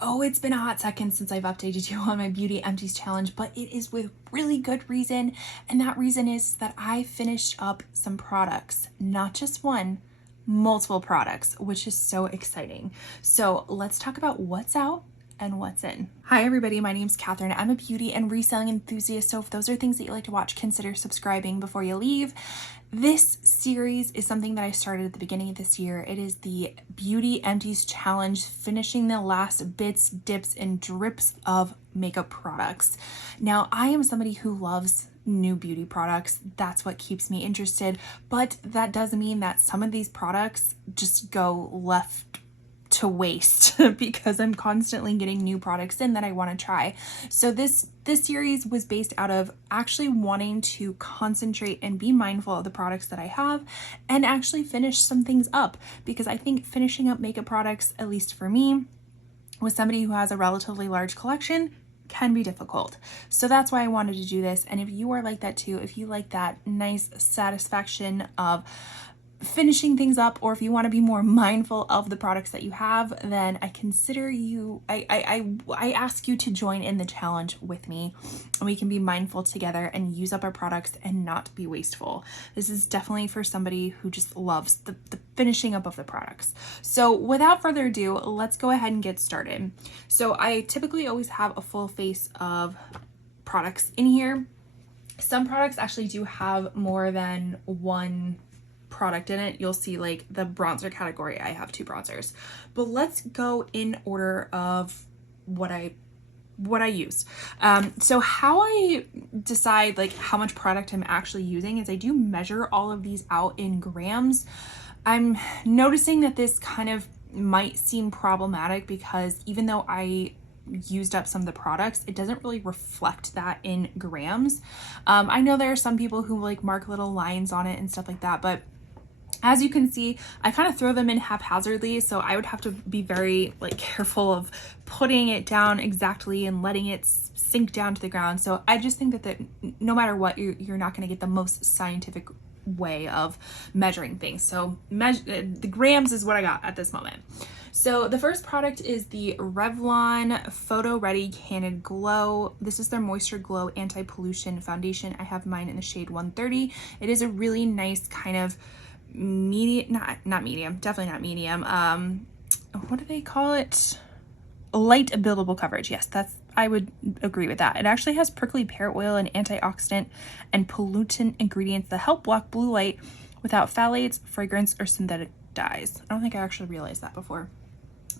Oh, it's been a hot second since I've updated you on my Beauty Empties challenge, but it is with really good reason. And that reason is that I finished up some products, not just one, multiple products, which is so exciting. So let's talk about what's out and what's in. Hi everybody, my name's Catherine. I'm a beauty and reselling enthusiast, so if those are things that you like to watch, consider subscribing before you leave. This series is something that I started at the beginning of this year. It is the Beauty Empties challenge, finishing the last bits, dips, and drips of makeup products. Now, I am somebody who loves new beauty products. That's what keeps me interested, but that does mean that some of these products just go left to waste because I'm constantly getting new products in that I want to try. So this series was based out of actually wanting to concentrate and be mindful of the products that I have and actually finish some things up, because I think finishing up makeup products, at least for me, with somebody who has a relatively large collection, can be difficult. So that's why I wanted to do this. And if you are like that too, if you like that nice satisfaction of finishing things up, or if you want to be more mindful of the products that you have, then I consider you, I ask you to join in the challenge with me, and we can be mindful together and use up our products and not be wasteful. This is definitely for somebody who just loves the finishing up of the products. So without further ado, let's go ahead and get started. So I typically always have a full face of products in here. Some products actually do have more than one product in it. You'll see like the bronzer category, I have 2 bronzers, but let's go in order of what I use. So how I decide like how much product I'm actually using is I do measure all of these out in grams. I'm noticing that this kind of might seem problematic because even though I used up some of the products, it doesn't really reflect that in grams. I know there are some people who like mark little lines on it and stuff like that, but as you can see, I kind of throw them in haphazardly, so I would have to be very like careful of putting it down exactly and letting it sink down to the ground. So I just think that no matter what, you're not going to get the most scientific way of measuring things. So the grams is what I got at this moment. So the first product is the Revlon Photo Ready Candid Glow. This is their Moisture Glow Anti-Pollution Foundation. I have mine in the shade 130. It is a really nice kind of medium, not medium, definitely not medium. What do they call it? Light buildable coverage. Yes, I would agree with that. It actually has prickly pear oil and antioxidant and pollutant ingredients that help block blue light without phthalates, fragrance, or synthetic dyes. I don't think I actually realized that before,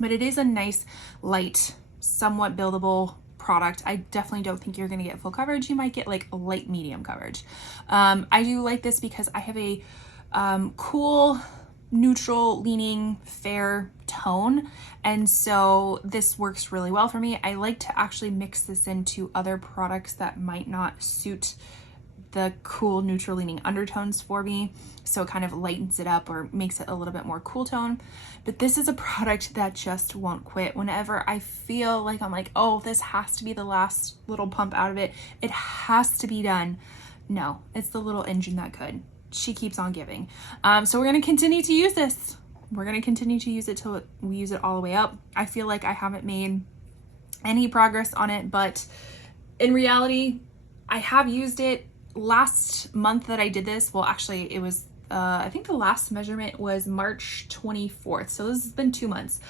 but it is a nice, light, somewhat buildable product. I definitely don't think you're going to get full coverage. You might get like a light medium coverage. I do like this because I have a cool, neutral leaning, fair tone, and so this works really well for me. I like to actually mix this into other products that might not suit the cool neutral leaning undertones for me, so it kind of lightens it up or makes it a little bit more cool tone. But this is a product that just won't quit. Whenever I feel like I'm like, oh, this has to be the last little pump out of it, it has to be done. No, it's the little engine that could. She keeps on giving. So we're going to continue to use this. We're going to continue to use it till we use it all the way up. I feel like I haven't made any progress on it, but in reality, I have used it. Last month that I did this, well, actually it was, I think the last measurement was March 24th. So this has been 2 months.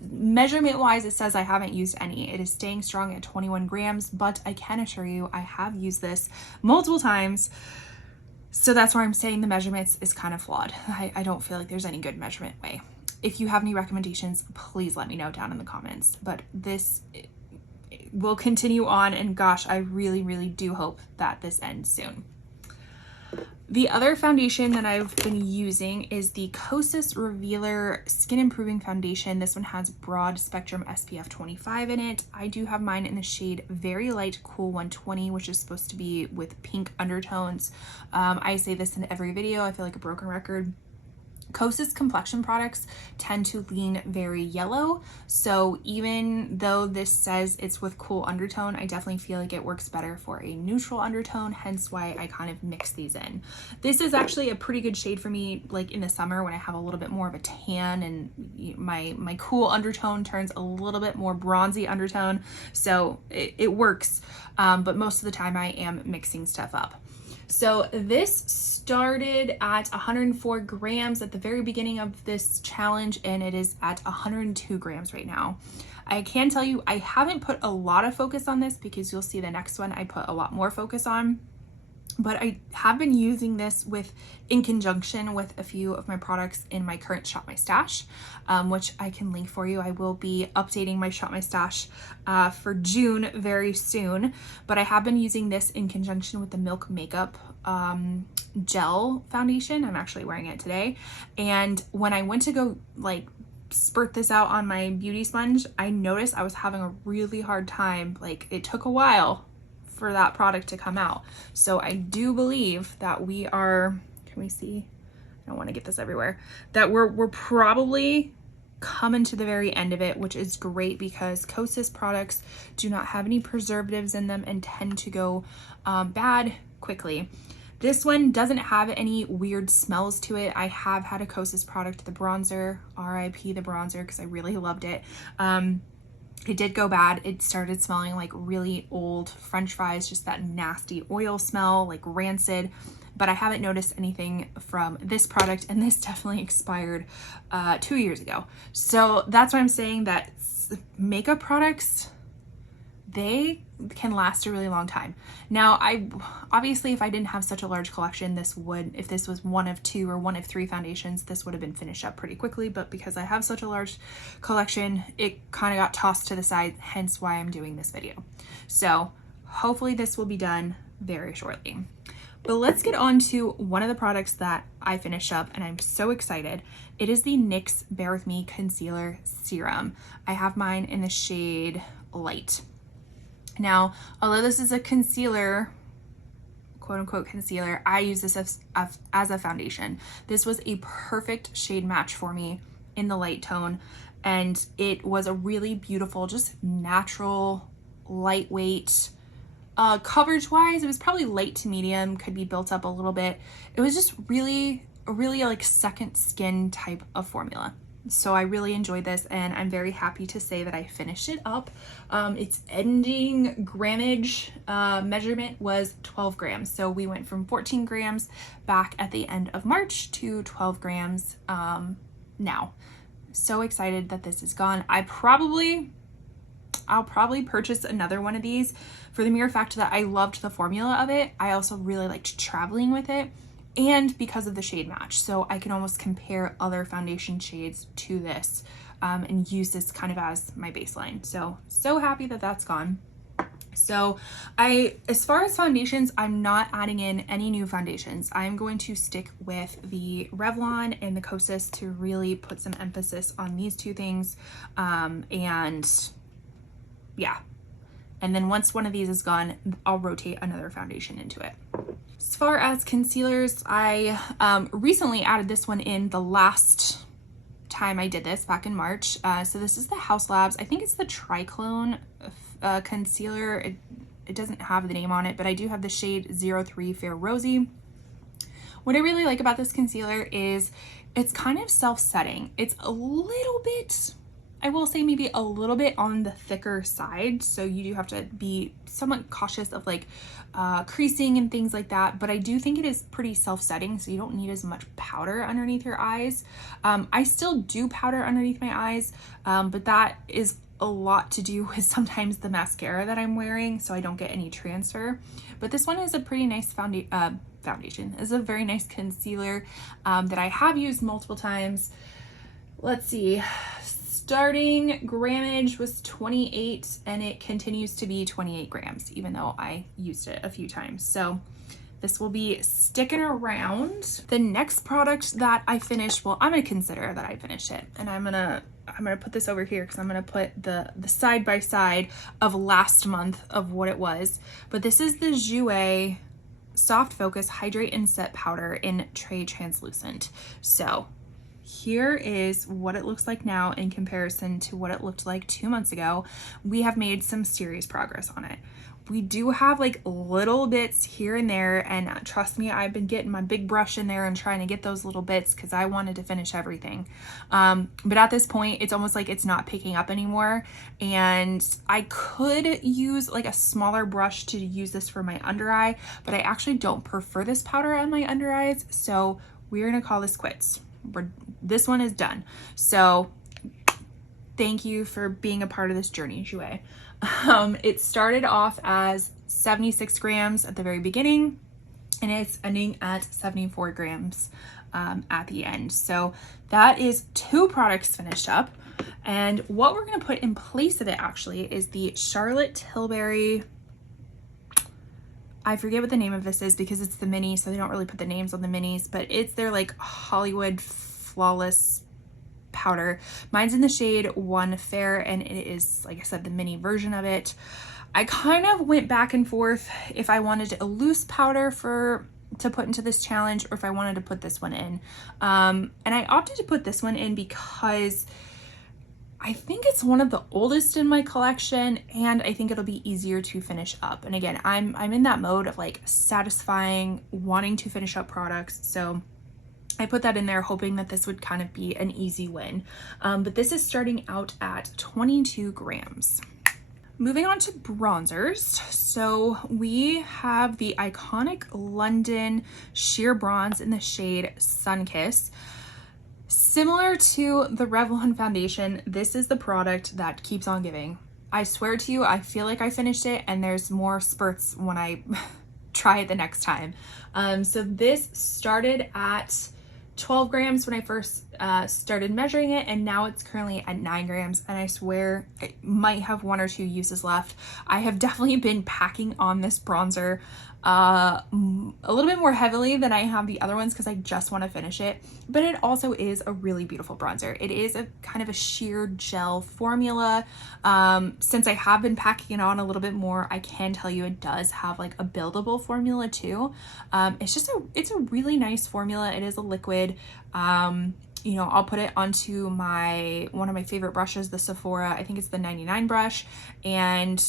Measurement wise, it says I haven't used any. It is staying strong at 21 grams, but I can assure you I have used this multiple times. So that's where I'm saying the measurements is kind of flawed. I don't feel like there's any good measurement way. If you have any recommendations, please let me know down in the comments. But this will continue on, and gosh, I really, really do hope that this ends soon. The other foundation that I've been using is the Kosas Revealer Skin Improving Foundation. This one has broad spectrum SPF 25 in it. I do have mine in the shade Very Light Cool 120, which is supposed to be with pink undertones. I say this in every video. I feel like a broken record, Kosas complexion products tend to lean very yellow, so even though this says it's with cool undertone, I definitely feel like it works better for a neutral undertone, hence why I kind of mix these in. This is actually a pretty good shade for me, like in the summer when I have a little bit more of a tan and my cool undertone turns a little bit more bronzy undertone, so it works, but most of the time I am mixing stuff up. So this started at 104 grams at the very beginning of this challenge, and it is at 102 grams right now. I can tell you I haven't put a lot of focus on this because you'll see the next one I put a lot more focus on. But I have been using this in conjunction with a few of my products in my current Shop My Stash, which I can link for you. I will be updating my Shop My Stash for June very soon, but I have been using this in conjunction with the Milk Makeup gel foundation. I'm actually wearing it today, and when I went to go like spurt this out on my beauty sponge, I noticed I was having a really hard time. Like, it took a while for that product to come out. So I do believe that we are, can we see? I don't want to get this everywhere. That we're probably coming to the very end of it, which is great because Kosas products do not have any preservatives in them and tend to go bad quickly. This one doesn't have any weird smells to it. I have had a Kosas product, the bronzer, RIP the bronzer, because I really loved it. It did go bad. It started smelling like really old French fries, just that nasty oil smell, like rancid. But I haven't noticed anything from this product, and this definitely expired 2 years ago. So that's why I'm saying that makeup products, they can last a really long time. Now, obviously, if I didn't have such a large collection, if this was one of 2 or one of 3 foundations, this would have been finished up pretty quickly. But because I have such a large collection, it kind of got tossed to the side, hence why I'm doing this video. So hopefully this will be done very shortly. But let's get on to one of the products that I finished up, and I'm so excited. It is the NYX Bare With Me Concealer Serum. I have mine in the shade Light. Now, although this is a concealer, quote unquote concealer, I use this as a foundation. This was a perfect shade match for me in the light tone, and it was a really beautiful, just natural, lightweight, coverage wise, it was probably light to medium, could be built up a little bit. It was just really like second skin type of formula. So I really enjoyed this, and I'm very happy to say that I finished it up. Its ending grammage measurement was 12 grams. So we went from 14 grams back at the end of March to 12 grams now. So excited that this is gone. I'll probably purchase another one of these for the mere fact that I loved the formula of it. I also really liked traveling with it, and because of the shade match. So I can almost compare other foundation shades to this and use this kind of as my baseline. So happy that that's gone. So as far as foundations, I'm not adding in any new foundations. I'm going to stick with the Revlon and the Kosas to really put some emphasis on these two things. And yeah. And then once one of these is gone, I'll rotate another foundation into it. As far as concealers, I recently added this one in the last time I did this, back in March. So this is the House Labs. I think it's the Triclone concealer. It doesn't have the name on it, but I do have the shade 03 Fair Rosy. What I really like about this concealer is it's kind of self-setting. It's a little bit, I will say maybe a little bit on the thicker side, so you do have to be somewhat cautious of like creasing and things like that, but I do think it is pretty self-setting, so you don't need as much powder underneath your eyes. I still do powder underneath my eyes, but that is a lot to do with sometimes the mascara that I'm wearing, so I don't get any transfer. But this one is a pretty nice foundation. It's a very nice concealer that I have used multiple times. Let's see. Starting grammage was 28, and it continues to be 28 grams, even though I used it a few times. So this will be sticking around. The next product that I finished, well, I'm gonna consider that I finished it, and I'm gonna put this over here because I'm gonna put the side by side of last month of what it was. But this is the Jouer Soft Focus Hydrate and Set Powder in Tray Translucent. So here is what it looks like now in comparison to what it looked like 2 months ago. We have made some serious progress on it. We do have like little bits here and there, and trust me, I've been getting my big brush in there and trying to get those little bits because I wanted to finish everything. But at this point, it's almost like it's not picking up anymore, and I could use like a smaller brush to use this for my under eye, but I actually don't prefer this powder on my under eyes, so we're gonna call this quits. This one is done. So thank you for being a part of this journey, Jouer. It started off as 76 grams at the very beginning, and it's ending at 74 grams at the end. So that is 2 products finished up. And what we're going to put in place of it actually is the Charlotte Tilbury, I forget what the name of this is because it's the mini, so they don't really put the names on the minis, but it's their like Hollywood Flawless powder. Mine's in the shade 1 Fair, and it is, like I said, the mini version of it. I kind of went back and forth if I wanted a loose powder to put into this challenge or if I wanted to put this one in. And I opted to put this one in because I think it's one of the oldest in my collection, and I think it'll be easier to finish up. And again, I'm in that mode of like satisfying, wanting to finish up products. So I put that in there hoping that this would kind of be an easy win. But this is starting out at 22 grams. Moving on to bronzers. So we have the iconic London Sheer Bronze in the shade Sunkiss. Similar to the Revlon foundation, this is the product that keeps on giving. I swear to you, I feel like I finished it and there's more spurts when I try it the next time. So this started at 12 grams when I first started measuring it, and now it's currently at 9 grams, and I swear it might have 1 or 2 uses left. I have definitely been packing on this bronzer a little bit more heavily than I have the other ones because I just want to finish it, but it also is a really beautiful bronzer. It is a kind of a sheer gel formula. Since I have been packing it on a little bit more, I can tell you it does have like a buildable formula too. It's a really nice formula. It is a liquid. You know, I'll put it onto one of my favorite brushes, the Sephora, I think it's the 99 brush, and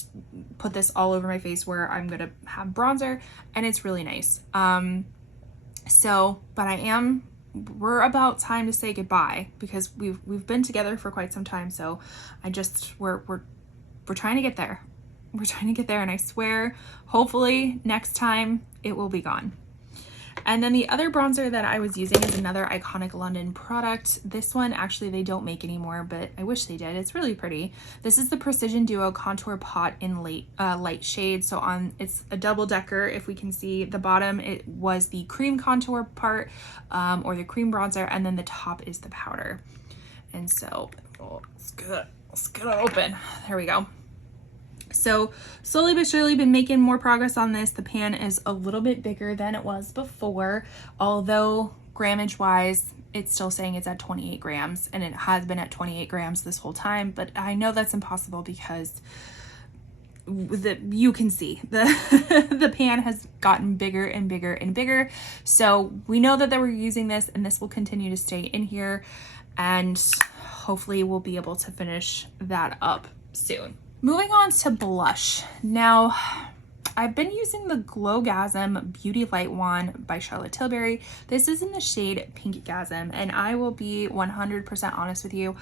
put this all over my face where I'm gonna have bronzer, and it's really nice. But we're about time to say goodbye because we've been together for quite some time, so we're trying to get there. We're trying to get there, and I swear, hopefully next time it will be gone. And then the other bronzer that I was using is another iconic London product. This one, actually, they don't make anymore, but I wish they did. It's really pretty. This is the Precision Duo Contour Pot in light shade. So it's a double decker. If we can see the bottom, it was the cream contour part or the cream bronzer, and then the top is the powder. And so let's get it open. There we go. So slowly but surely been making more progress on this. The pan is a little bit bigger than it was before, although grammage wise, it's still saying it's at 28 grams, and it has been at 28 grams this whole time, but I know that's impossible because you can see the pan has gotten bigger and bigger and bigger. So we know that we're using this, and this will continue to stay in here, and hopefully we'll be able to finish that up soon. Moving on to blush. Now, I've been using the Glowgasm Beauty Light Wand by Charlotte Tilbury. This is in the shade Pinkgasm, and I will be 100% honest with you.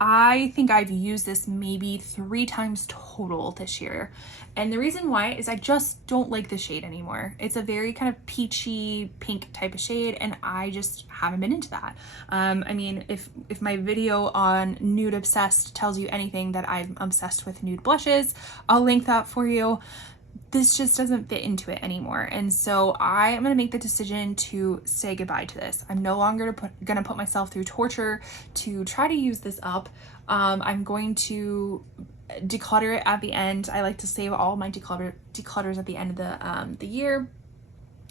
I think I've used this maybe 3 times total this year. And the reason why is I just don't like the shade anymore. It's a very kind of peachy pink type of shade, and I just haven't been into that. I mean, if my video on Nude Obsessed tells you anything, that I'm obsessed with nude blushes, I'll link that for you. This just doesn't fit into it anymore, and so I am going to make the decision to say goodbye to this. I'm no longer going to put myself through torture to try to use this up. I'm going to declutter it at the end. I like to save all my declutters at the end of the year.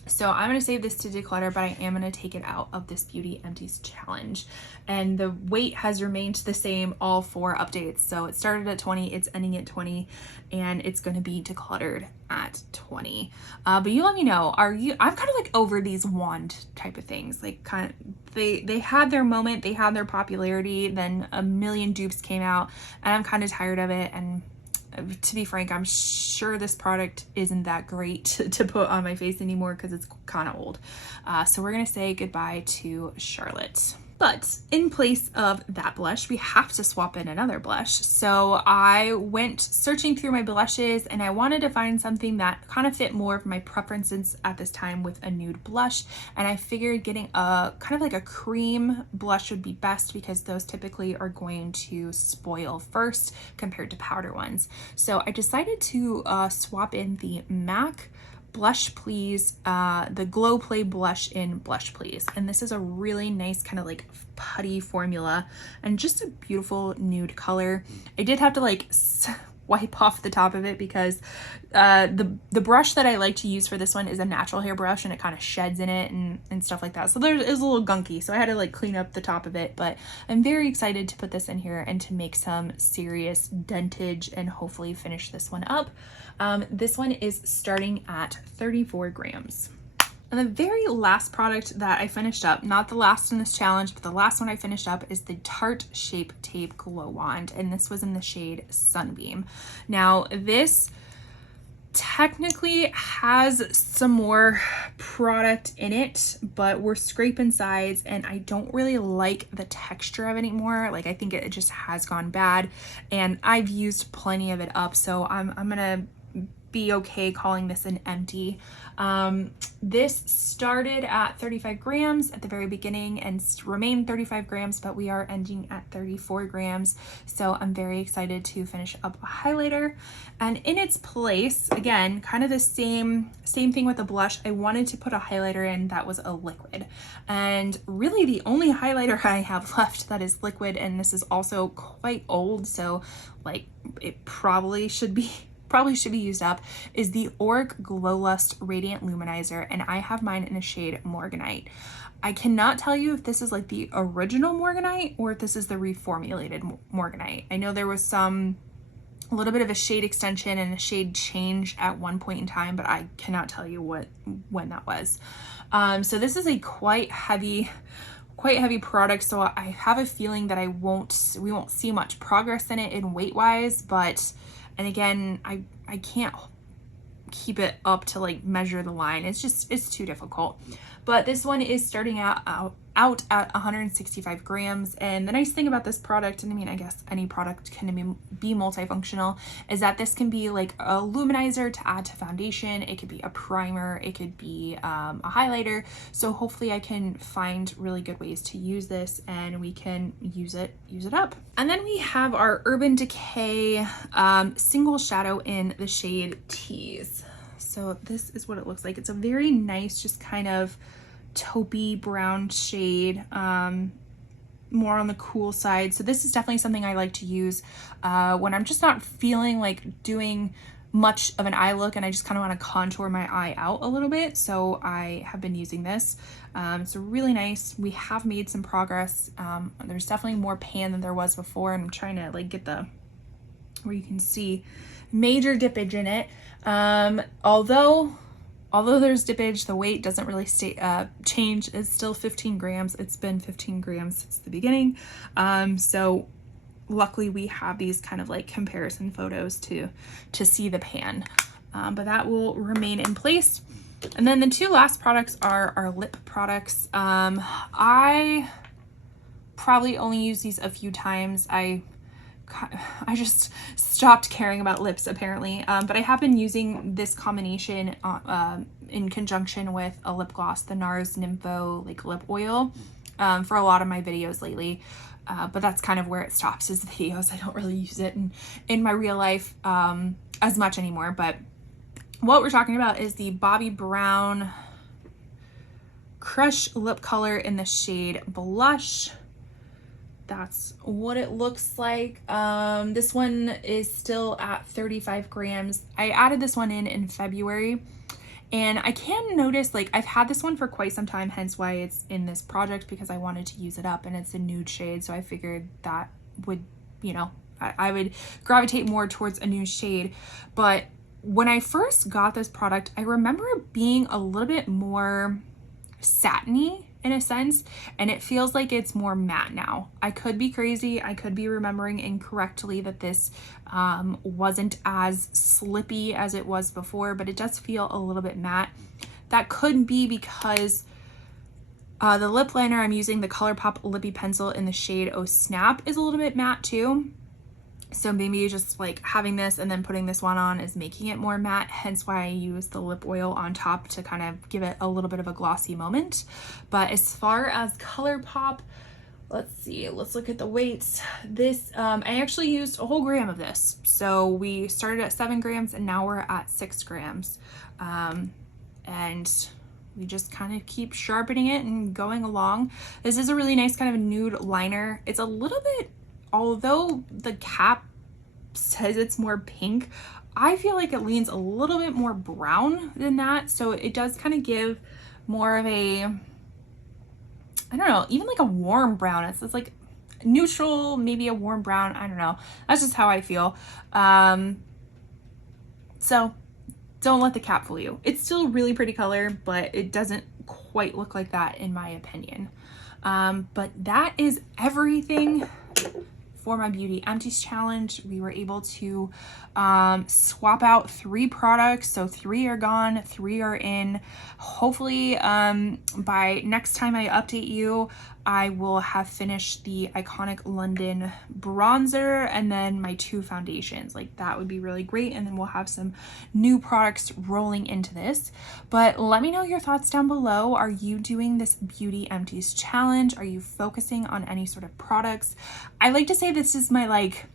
So I'm going to save this to declutter, but I am going to take it out of this Beauty Empties challenge. And the weight has remained the same all 4 updates. So it started at 20, it's ending at 20, and it's going to be decluttered at 20. But you let me know, I'm kind of like over these wand type of things. Like kind of, they had their moment, they had their popularity, then a million dupes came out, and I'm kind of tired of it. And to be frank, I'm sure this product isn't that great to put on my face anymore because it's kind of old. So we're going to say goodbye to Charlotte. But in place of that blush, we have to swap in another blush. So I went searching through my blushes and I wanted to find something that kind of fit more of my preferences at this time with a nude blush. And I figured getting a kind of like a cream blush would be best because those typically are going to spoil first compared to powder ones. So I decided to swap in the MAC Blush Please, the Glow Play blush in Blush Please. And this is a really nice kind of like putty formula and just a beautiful nude color. I did have to like wipe off the top of it because the brush that I like to use for this one is a natural hair brush and it kind of sheds in it and stuff like that. So there is a little gunky. So I had to like clean up the top of it, but I'm very excited to put this in here and to make some serious dentage and hopefully finish this one up. This one is starting at 34 grams. And the very last product that I finished up, not the last in this challenge, but the last one I finished up is the Tarte Shape Tape Glow Wand. And this was in the shade Sunbeam. Now this technically has some more product in it, but we're scraping sides and I don't really like the texture of it anymore. Like I think it just has gone bad and I've used plenty of it up. So I'm gonna be okay calling this an empty. This started at 35 grams at the very beginning and remained 35 grams, but we are ending at 34 grams. So I'm very excited to finish up a highlighter. And in its place, again, kind of the same thing with the blush, I wanted to put a highlighter in that was a liquid. And really the only highlighter I have left that is liquid, and this is also quite old, so like it probably should be used up, is the Auric Glow Lust Radiant Luminizer, and I have mine in a shade Morganite. I cannot tell you if this is like the original Morganite or if this is the reformulated Morganite. I know there was a little bit of a shade extension and a shade change at one point in time, but I cannot tell you when that was. So this is a quite heavy product, so I have a feeling that we won't see much progress in it in weight wise, but and again, I can't keep it up to like measure the line. It's too difficult. But this one is starting out at 165 grams. And the nice thing about this product, and I mean, I guess any product can be multifunctional, is that this can be like a luminizer to add to foundation. It could be a primer. It could be a highlighter. So hopefully I can find really good ways to use this and we can use it up. And then we have our Urban Decay single shadow in the shade Tease. So this is what it looks like. It's a very nice, just kind of taupey brown shade, more on the cool side. So this is definitely something I like to use when I'm just not feeling like doing much of an eye look and I just kind of want to contour my eye out a little bit. So I have been using this. It's really nice. We have made some progress. There's definitely more pan than there was before. I'm trying to like get where you can see major dippage in it. Although there's dippage, the weight doesn't really change. It's still 15 grams. It's been 15 grams since the beginning. So luckily we have these kind of like comparison photos to see the pan, but that will remain in place. And then the 2 last products are our lip products. I probably only use these a few times. I just stopped caring about lips apparently, but I have been using this combination in conjunction with a lip gloss, the NARS Nympho like lip oil, for a lot of my videos lately, but that's kind of where it stops, is the videos. I don't really use it in my real life as much anymore. But what we're talking about is the Bobbi Brown Crush lip color in the shade Blush. That's what it looks like. This one is still at 35 grams. I added this one in February, And I can notice, like, I've had this one for quite some time, hence why it's in this project, because I wanted to use it up, and it's a nude shade. So I figured that would, you know, I would gravitate more towards a nude shade. But when I first got this product, I remember it being a little bit more satiny in a sense, and it feels like it's more matte now. I could be crazy. I could be remembering incorrectly that this wasn't as slippy as it was before, but it does feel a little bit matte. That could be because the lip liner I'm using, the ColourPop Lippy Pencil in the shade Oh Snap, is a little bit matte too. So maybe just like having this and then putting this one on is making it more matte, hence why I use the lip oil on top to kind of give it a little bit of a glossy moment. But as far as ColourPop, let's see, let's look at the weights. This, I actually used a whole gram of this. So we started at 7 grams and now we're at 6 grams. And we just kind of keep sharpening it and going along. This is a really nice kind of nude liner. It's a little bit, although the cap says it's more pink, I feel like it leans a little bit more brown than that. So it does kind of give more of a, I don't know, even like a warm brown. It's like neutral, maybe a warm brown. I don't know. That's just how I feel. So don't let the cap fool you. It's still a really pretty color, but it doesn't quite look like that in my opinion. But that is everything for my Beauty Empties challenge. We were able to swap out 3 products. So 3 are gone, 3 are in. Hopefully by next time I update you, I will have finished the Iconic London bronzer and then my 2 foundations. Like that would be really great. And then we'll have some new products rolling into this. But let me know your thoughts down below. Are you doing this Beauty Empties challenge? Are you focusing on any sort of products? I like to say this is my like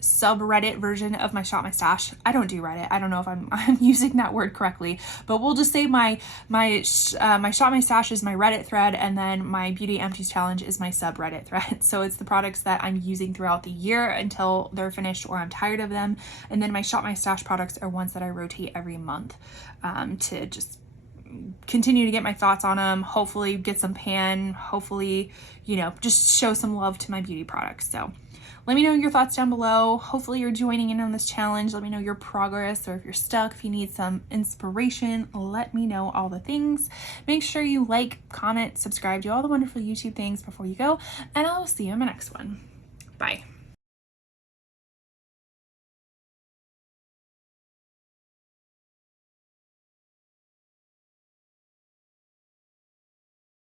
subreddit version of my Shop My Stash. I don't do Reddit. I don't know if I'm using that word correctly, but we'll just say my Shop My Stash is my Reddit thread, and then my Beauty Empties challenge is my subreddit thread. So it's the products that I'm using throughout the year until they're finished or I'm tired of them. And then my Shop My Stash products are ones that I rotate every month to just continue to get my thoughts on them, hopefully get some pan, hopefully, you know, just show some love to my beauty products. So let me know your thoughts down below. Hopefully you're joining in on this challenge. Let me know your progress, or if you're stuck, if you need some inspiration, let me know all the things. Make sure you like, comment, subscribe, do all the wonderful YouTube things before you go, and I will see you in my next one. Bye.